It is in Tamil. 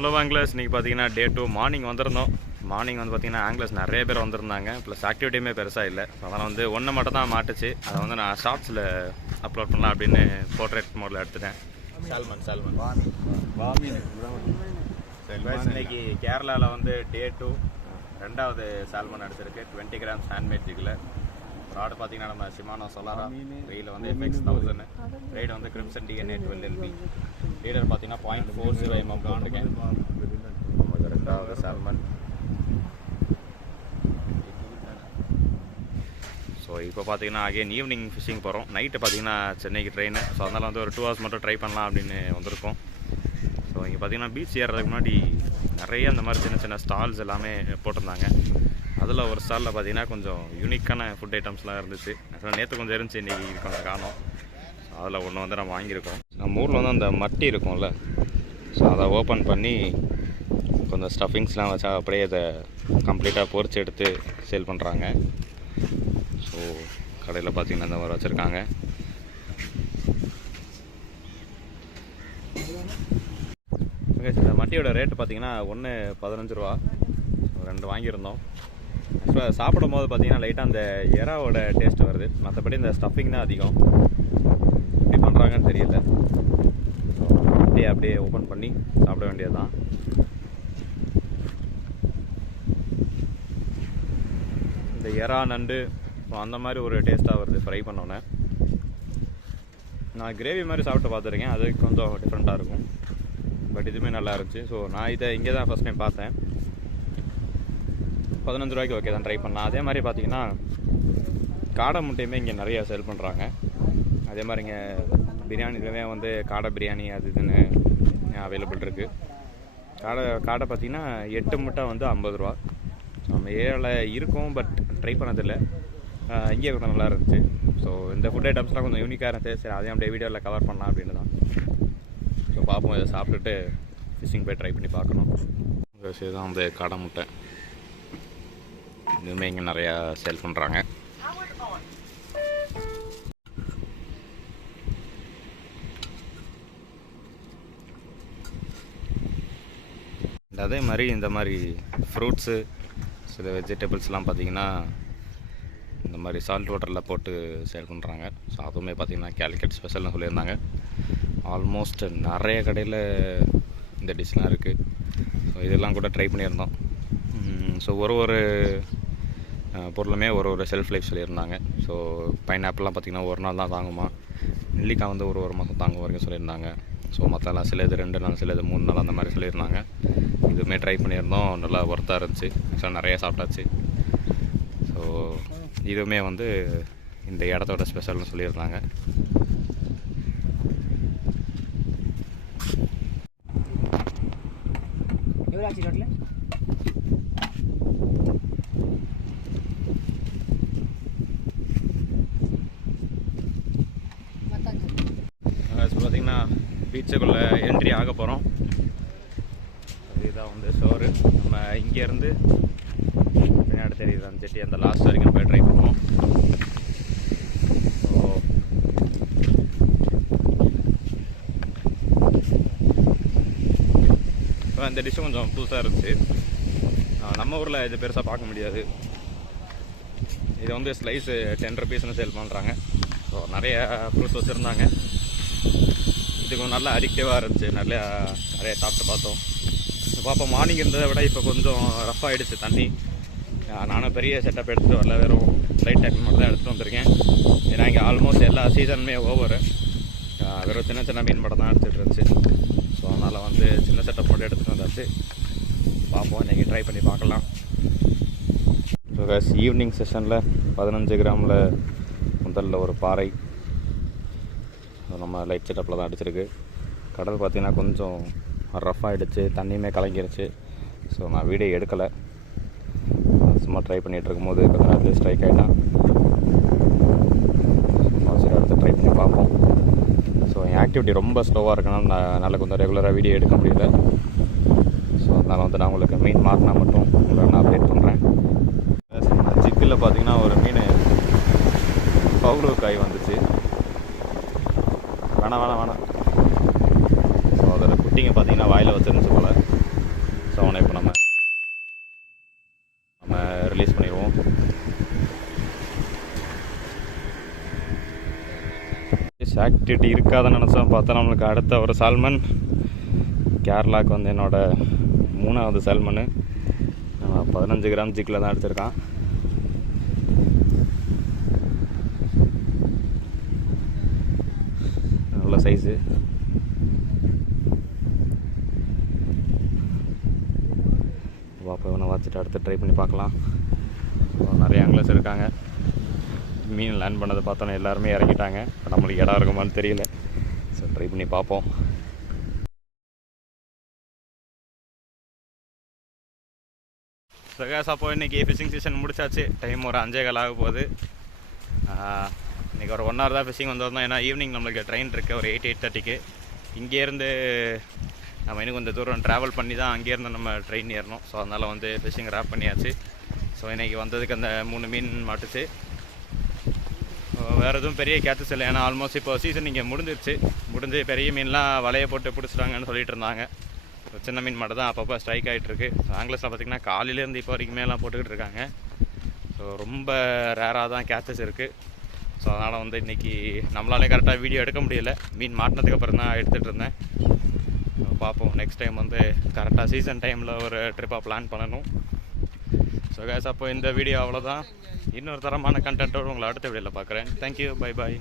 ஹலோ ஆங்கிலர்ஸ், இன்றைக்கி பார்த்தீங்கன்னா டே 2 மார்னிங் வந்திருந்தோம். மார்னிங் வந்து பார்த்திங்கன்னா ஆங்கிலர்ஸ் நிறைய பேர் வந்திருந்தாங்க. ப்ளஸ் ஆக்டிவிட்டியுமே பெருசாக இல்லை. அதனால் வந்து ஒன்று மட்டும் தான் மாட்டுச்சு. அதை வந்து நான் ஷார்ட்ஸில் அப்லோட் பண்ணலாம் அப்படின்னு போர்ட்ரேட் மோடில் எடுத்துட்டேன். இன்னைக்கு கேரளாவில் வந்து டே 2 ரெண்டாவது சால்மன் எடுத்திருக்கு. 20 கிராம்ஸ் ஹேண்ட்மேட் ஜிகில். ராடு பார்த்தீங்கன்னா நம்ம ஷிமானோ சொலாரா, வெயில் வந்து FX1000, ரைடு வந்து கிரிம்சன் DNA 12LB. லீடர் பார்த்தீங்கன்னா 0.40 mm போட்டிருக்கேன். ரெண்டாவது சால்மன். ஸோ இப்போ பார்த்தீங்கன்னா அகைன் ஈவினிங் ஃபிஷிங் போகிறோம். நைட்டு பார்த்தீங்கன்னா சென்னைக்கு ட்ரெயின். ஸோ அதனால் வந்து ஒரு 2 hours மட்டும் ட்ரை பண்ணலாம் அப்படின்னு வந்திருக்கோம். ஸோ இங்கே பார்த்தீங்கன்னா பீச் ஏறுறதுக்கு முன்னாடி நிறைய இந்த மாதிரி சின்ன சின்ன ஸ்டால்ஸ் எல்லாமே போட்டிருந்தாங்க. அதில் ஒரு ஸ்டாலில் பார்த்தீங்கன்னா கொஞ்சம் யூனிக்கான ஃபுட் ஐட்டம்ஸ்லாம் இருந்துச்சு. நேற்று கொஞ்சம் இருந்துச்சு, இன்றைக்கி கொஞ்சம் காணோம். ஸோ அதில் ஒன்று வந்து நம்ம வாங்கியிருக்கோம். நம்ம ஊரில் வந்து அந்த மட்டி இருக்கும்ல, ஸோ அதை ஓப்பன் பண்ணி கொஞ்சம் ஸ்டஃபிங்ஸ்லாம் வச்சா அப்படியே அதை கம்ப்ளீட்டாக பொரிச்சு எடுத்து சேல் பண்ணுறாங்க. ஸோ கடையில் பார்த்தீங்கன்னா இந்த மாதிரி வச்சுருக்காங்க. இந்த மட்டியோட ரேட்டு பார்த்தீங்கன்னா 15 ரூபா. 2 வாங்கியிருந்தோம். ஆக்சுவலாக சாப்பிடும் போது பார்த்தீங்கன்னா லைட்டாக அந்த எறாவோட டேஸ்ட் வருது. மற்றபடி இந்த ஸ்டஃபிங் தான் அதிகம். எப்படி பண்ணுறாங்கன்னு தெரியல. அப்படியே ஓப்பன் பண்ணி சாப்பிட வேண்டியது தான். இந்த எறா நண்டு அந்த மாதிரி ஒரு டேஸ்ட்டாக வருது ஃப்ரை பண்ணோன்னே. நான் கிரேவி மாதிரி சாப்பிட்டு பார்த்துருக்கேன், அது கொஞ்சம் டிஃப்ரெண்ட்டாக இருக்கும். பட் இதுவுமே நல்லா இருந்துச்சு. ஸோ நான் இதை இங்கே தான் ஃபஸ்ட் டைம் பார்த்தேன். 15 ரூபாய்க்கு ஓகே தான், ட்ரை பண்ணலாம். அதே மாதிரி பார்த்தீங்கன்னா காடை முட்டையுமே இங்கே நிறையா சேல் பண்ணுறாங்க. அதே மாதிரி இங்கே பிரியாணிலுமே வந்து காடை பிரியாணி அது இதுன்னு அவைலபிள் இருக்குது. காடை பார்த்திங்கன்னா 8 முட்டை வந்து 50 ரூபா. நம்ம ஏரியாவில் இருக்கும், பட் ட்ரை பண்ணதில்லை. இங்கே கொஞ்சம் நல்லா இருந்துச்சு. ஸோ இந்த ஃபுட் ஐட்டம்ஸ்லாம் கொஞ்சம் யூனிக்காக இருந்துச்சு. சரி, அதையும் அப்படியே வீடியோவில் கவர் பண்ணலாம் அப்படின்னு தான். ஸோ பார்ப்போம், இதை சாப்பிட்டுட்டு ஃபிஷ்ஷிங் போய் ட்ரை பண்ணி பார்க்கணும். இதுதான் வந்து காடை முட்டை. இதுவுமே இங்கே நிறையா சேல் பண்ணுறாங்க. அதே மாதிரி இந்த மாதிரி ஃப்ரூட்ஸு, சில வெஜிடபிள்ஸ்லாம் பார்த்திங்கன்னா இந்த மாதிரி சால்ட் வாட்டரில் போட்டு சேல் பண்ணுறாங்க. ஸோ அதுவுமே பார்த்திங்கன்னா கேலிக்கட் ஸ்பெஷல்னு சொல்லியிருந்தாங்க. ஆல்மோஸ்ட் நிறைய கடையில் இந்த டிஷ்லாம் இருக்குது. ஸோ இதெல்லாம் கூட ட்ரை பண்ணியிருந்தோம். ஸோ ஒரு பொருளுமே ஒரு ஷெல்ஃப் லைஃப் சொல்லியிருந்தாங்க. ஸோ பைனாப்பிள்லாம் பார்த்திங்கன்னா ஒரு நாள் தான் தாங்குமா, நெல்லிக்காய் வந்து ஒரு மாதம் தாங்கும் வரைக்கும் சொல்லியிருந்தாங்க. ஸோ மற்றெல்லாம் சில இது 2 நாள், சில இது 3 நாள் அந்த மாதிரி சொல்லியிருந்தாங்க. இதுவுமே ட்ரை பண்ணியிருந்தோம், நல்லா ஒர்த்தாக இருந்துச்சு. ஆக்சுவலாக நிறையா சாப்பிட்டாச்சு. ஸோ இதுவுமே வந்து இந்த இடத்தோட ஸ்பெஷல்னு சொல்லியிருந்தாங்க. பார்த்தீங்கன்னா பீச்சுக்குள்ளே என்ட்ரி ஆக போகிறோம். இதுதான் வந்து ஷோரு. நம்ம இங்கேருந்து பின்னாடி தெரியுது அந்த செட்டி, அந்த லாஸ்ட் வரைக்கும் போய் ட்ரை பண்ணுவோம். ஸோ இந்த டிஷ்ஷும் கொஞ்சம் புதுசாக இருந்துச்சு. நம்ம ஊரில் இது பெருசாக பார்க்க முடியாது. இது வந்து ஸ்லைஸு 10 rupeesனு சேல் பண்ணுறாங்க. ஸோ நிறைய ஃப்ரூட்ஸ் வச்சுருந்தாங்க. இது கொஞ்சம் நல்லா அடிக்டிவாக இருந்துச்சு. நிறையா சாப்பிட்டு பார்த்தோம். பார்ப்போம், மார்னிங் இருந்ததை விட இப்போ கொஞ்சம் ரஃப் ஆகிடுச்சு தண்ணி. நானும் பெரிய செட்டப் எடுத்துகிட்டு வரல, வெறும் லைட் டேக் மட்டும் தான் எடுத்துகிட்டு வந்திருக்கேன். ஏன்னா இங்கே ஆல்மோஸ்ட் எல்லா சீசனுமே ஓவர். வெறும் சின்ன மீன் மட்டும் தான் எடுத்துகிட்டு இருந்துச்சு. ஸோ அதனால் வந்து சின்ன செட்டப் மட்டும் எடுத்துகிட்டு வந்தாச்சு. பார்ப்போம், இன்றைக்கி ட்ரை பண்ணி பார்க்கலாம். ஸோ ஈவினிங் செஷனில் 15 கிராமில் முதல்ல ஒரு பாறை நம்ம லைட் செட்டப்பில் தான் அடிச்சிருக்கு. கடல் பார்த்திங்கன்னா கொஞ்சம் ரஃப் ஆகிடுச்சு, தண்ணியுமே கலங்கிருச்சு. ஸோ நான் வீடியோ எடுக்கலை, சும்மா ட்ரை பண்ணிகிட்டு இருக்கும்போது கொஞ்சம் நேரத்தில் ஸ்ட்ரைக் ஆகிட்டான். சும்மா சரி அடுத்து ட்ரை பண்ணி பார்ப்போம். ஸோ என் ஆக்டிவிட்டி ரொம்ப ஸ்லோவாக இருக்கனால என்னால் கொஞ்சம் ரெகுலராக வீடியோ எடுக்க முடியல. ஸோ அதனால் வந்து நான் உங்களுக்கு மீன் மாறினா மட்டும் உங்களை நான் அப்டேட் பண்ணுறேன். ஜிக்கில் பார்த்திங்கன்னா ஒரு மீன் பவுலு காய் வந்துச்சு. வேணாம். ஸோ அதில் குட்டிங்க பார்த்தீங்கன்னா வாயில் வச்சுருந்துச்சு போல். ஆக்டிவிட்டி இருக்காதுன்னு நினச்சோம். பார்த்தா நம்மளுக்கு அடுத்த ஒரு சால்மன். கேரளாவுக்கு வந்து என்னோடய 3வது சால்மனு. 15 கிராம் ஜிக்கில் தான் எடுத்திருக்கான். நல்ல சைஸு. பாப்பா வச்சுட்டு அடுத்து ட்ரை பண்ணி பார்க்கலாம். நிறைய ஆங்கிலர்ஸ் இருக்காங்க. மீன் லேண்ட் பண்ணதை பார்த்தோன்னே எல்லாருமே இறங்கிட்டாங்க. இப்போ நம்மளுக்கு இடம் இருக்குமான்னு தெரியல. ஸோ ட்ரை பண்ணி பார்ப்போம். ஸோ கேஸ் அப்போ இன்றைக்கி ஃபிஷிங் சீசன் முடிச்சாச்சு. டைம் ஒரு 5:15 ஆக போகுது. இன்றைக்கி ஒரு 1 hour தான் ஃபிஷிங் வந்திருந்தோம். ஏன்னா ஈவினிங் நம்மளுக்கு ட்ரெயின் இருக்குது ஒரு 8:30க்கு. இங்கேருந்து நம்ம இன்னும் கொஞ்சம் தூரம் ட்ராவல் பண்ணி தான் அங்கேருந்து நம்ம ட்ரெயின் ஏறணும். ஸோ அதனால் வந்து ஃபிஷிங் ரேப் பண்ணியாச்சு. ஸோ இன்றைக்கி வந்ததுக்கு அந்த 3 மீன் மாட்டுச்சு. வேறு எதுவும் பெரிய கேச்சஸ் இல்லை. ஏன்னா ஆல்மோஸ்ட் இப்போ சீசன் இங்கே முடிஞ்சு பெரிய மீன்லாம் வலையை போட்டு பிடிச்சிட்டாங்கன்னு சொல்லிட்டு இருந்தாங்க. சின்ன மீன் மட்டும் தான் அப்பப்போ ஸ்ட்ரைக் ஆகிட்டுருக்கு. ஸோ ஆங்கிலர்ஸில் பார்த்திங்கன்னா காலையிலேருந்து இப்போ வரைக்குமேலாம் போட்டுக்கிட்டு இருக்காங்க. ஸோ ரொம்ப ரேராக தான் கேச்சஸ் இருக்குது. ஸோ அதனால் வந்து இன்றைக்கி நம்மளாலே கரெக்டாக வீடியோ எடுக்க முடியல. மீன் மாட்டினதுக்கப்புறம் தான் எடுத்துகிட்டு இருந்தேன். பார்ப்போம். நெக்ஸ்ட் டைம் வந்து கரெக்டாக சீசன் டைமில் ஒரு ட்ரிப்பாக பிளான் பண்ணணும். ஸோ கேஸ் அப்போ இந்த வீடியோ அவ்வளோதான். இன்னொரு தரமான கண்டென்ட்டோடு உங்களை அடுத்த வீடியோவில் பார்க்குறேன். தேங்க்யூ. Bye bye.